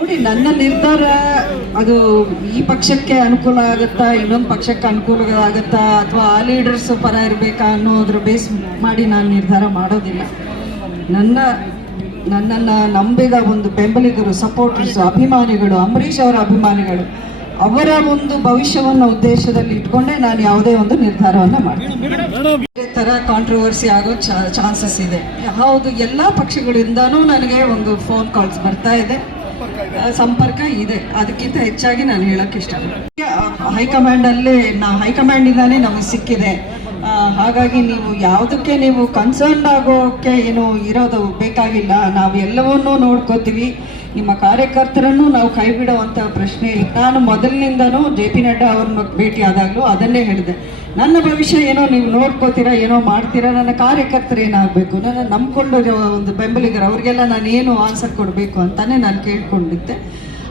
ನೋಡಿ, ನನ್ನ ನಿರ್ಧಾರ ಅದು ಈ ಪಕ್ಷಕ್ಕೆ ಅನುಕೂಲ ಆಗುತ್ತಾ, ಇನ್ನೊಂದು ಪಕ್ಷಕ್ಕೆ ಅನುಕೂಲ ಆಗುತ್ತಾ, ಅಥವಾ ಆ ಲೀಡರ್ಸ್ ಪರ ಇರಬೇಕಾ ಅನ್ನೋದ್ರ ಬೇಸ್ ಮಾಡಿ ನಾನು ನಿರ್ಧಾರ ಮಾಡೋದಿಲ್ಲ. ನನ್ನನ್ನು ನಂಬಿದ ಒಂದು ಬೆಂಬಲಿಗರು, ಸಪೋರ್ಟರ್ಸ್, ಅಭಿಮಾನಿಗಳು, ಅಂಬರೀಷ್ ಅವರ ಅಭಿಮಾನಿಗಳು, ಅವರ ಒಂದು ಭವಿಷ್ಯವನ್ನು ಉದ್ದೇಶದಲ್ಲಿ ಇಟ್ಕೊಂಡೇ ನಾನು ಯಾವುದೇ ಒಂದು ನಿರ್ಧಾರವನ್ನು ಮಾಡ್ತೀನಿ. ಇದೇ ಥರ ಕಾಂಟ್ರವರ್ಸಿ ಆಗೋ ಚಾನ್ಸಸ್ ಇದೆ. ಹೌದು, ಎಲ್ಲ ಪಕ್ಷಗಳಿಂದನೂ ನನಗೆ ಒಂದು ಫೋನ್ ಕಾಲ್ಸ್ ಬರ್ತಾ ಇದೆ, ಸಂಪರ್ಕ ಇದೆ. ಅದಕ್ಕಿಂತ ಹೆಚ್ಚಾಗಿ ನಾನು ಹೇಳಕ್ಕೆ ಇಷ್ಟಪಡ್ತೀನಿ. ಹೈಕಮಾಂಡಿಂದಾನೇ ನಮಗೆ ಸಿಕ್ಕಿದೆ. ಹಾಗಾಗಿ ನೀವು ಯಾವುದಕ್ಕೆ ನೀವು ಕನ್ಸರ್ನ್ ಆಗೋಕ್ಕೆ ಏನು ಇರೋದು ಬೇಕಾಗಿಲ್ಲ. ನಾವು ಎಲ್ಲವನ್ನೂ ನೋಡ್ಕೋತೀವಿ. ನಿಮ್ಮ ಕಾರ್ಯಕರ್ತರನ್ನು ನಾವು ಕೈ ಬಿಡುವಂಥ ಪ್ರಶ್ನೆ ಇಲ್ಲ. ನಾನು ಮೊದಲಿನಿಂದನೂ JP ನಡ್ಡಾ ಅವ್ರನ್ನ ಭೇಟಿ ಆದಾಗಲೂ ಅದನ್ನೇ ಹೇಳಿದೆ. ನನ್ನ ಭವಿಷ್ಯ ಏನೋ ನೀವು ನೋಡ್ಕೋತೀರಾ, ಏನೋ ಮಾಡ್ತೀರಾ, ನನ್ನ ಕಾರ್ಯಕರ್ತರು ಏನಾಗಬೇಕು, ನನ್ನ ನಂಬ್ಕೊಂಡಿರೋ ಒಂದು ಬೆಂಬಲಿಗರು, ಅವ್ರಿಗೆಲ್ಲ ನಾನು ಏನು ಆನ್ಸರ್ ಕೊಡಬೇಕು ಅಂತಾನೆ ನಾನು ಕೇಳ್ಕೊಂಡಿದ್ದೆ.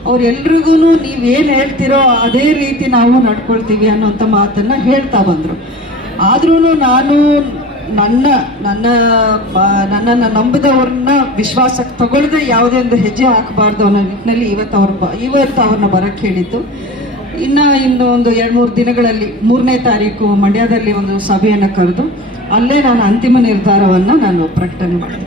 ಅವ್ರೆಲ್ರಿಗೂ ನೀವೇನು ಹೇಳ್ತೀರೋ ಅದೇ ರೀತಿ ನಾವು ನಡ್ಕೊಳ್ತೀವಿ ಅನ್ನೋಂಥ ಮಾತನ್ನು ಹೇಳ್ತಾ ಬಂದರು. ಆದ್ರೂ ನಾನು ನನ್ನನ್ನು ನಂಬಿದವ್ರನ್ನ ವಿಶ್ವಾಸಕ್ಕೆ ತಗೊಳ್ಳದೆ ಯಾವುದೇ ಒಂದು ಹೆಜ್ಜೆ ಹಾಕಬಾರ್ದು ಅನ್ನೋ ನಿಟ್ಟಿನಲ್ಲಿ ಇವತ್ತು ಅವ್ರನ್ನ ಬರೋಕ್ಕೆ ಹೇಳಿದ್ದು. ಇನ್ನು ಒಂದು 2-3 ದಿನಗಳಲ್ಲಿ 3ನೇ ತಾರೀಕು ಮಂಡ್ಯದಲ್ಲಿ ಒಂದು ಸಭೆಯನ್ನು ಕರೆದು ಅಲ್ಲೇ ನಾನು ಅಂತಿಮ ನಿರ್ಧಾರವನ್ನು ನಾನು ಪ್ರಕಟಣೆ ಮಾಡಿದೆ.